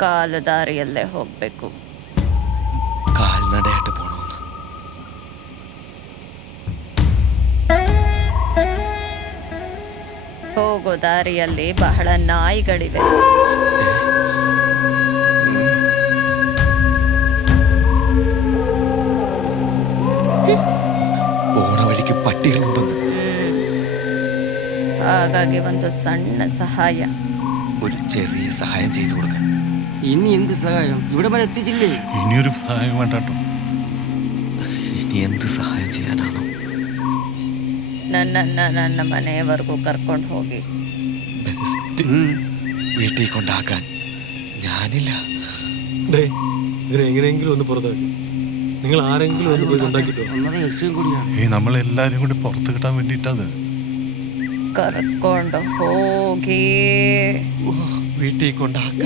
ಕಾಲುದಾರಿಯಲ್ಲೇ ಹೋಗ್ಬೇಕು. ಕಾಲ್ನಡೆಯಾಟ പോണോന്ന് ಹೋಗೋ ದಾರಿಯಲ್ಲಿ ಬಹಳ ನಾಯಿಗಳಿವೆ. പോണ വഴിക്ക് പട്ടികളുണ്ടെന്ന്. ಹಾಗಾಗಿ ಒಂದು ಸಣ್ಣ ಸಹಾಯ. ഒരു ചെറിയ സഹായം ചെയ്തു കൊടുക്കാൻ. ഇനി എന്ത് സഹായം? ഇവിടെ വരെ എത്തിച്ചില്ലേ? ഇനിയൊരു സഹായം വേണ്ടാട്ടോ. ഇനി എന്ത് സഹായം ചെയ്യാനാണോ? ನನ್ನ ಮನೆಯವರೆಗೂ ಕರ್ಕೊಂಡು ಹೋಗಿ. വീട്ടിൽ കൊണ്ടാക്കാൻ ഞാനില്ല. ഇതിനെങ്ങനെയെങ്കിലും ഒന്ന് പുറത്താക്കി. നിങ്ങൾ ആരെങ്കിലും ഒന്ന് പോയി കൊണ്ടാക്കിട്ടോ. ഒന്നര ലക്ഷം കൂടിയാണ്. നമ്മളെല്ലാരും കൂടി പുറത്ത് കിട്ടാൻ വേണ്ടിട്ടത്. ಕರ್ಕೊಂಡು ಹೋಗಿ. വീട്ടിൽ കൊണ്ടാക്കാൻ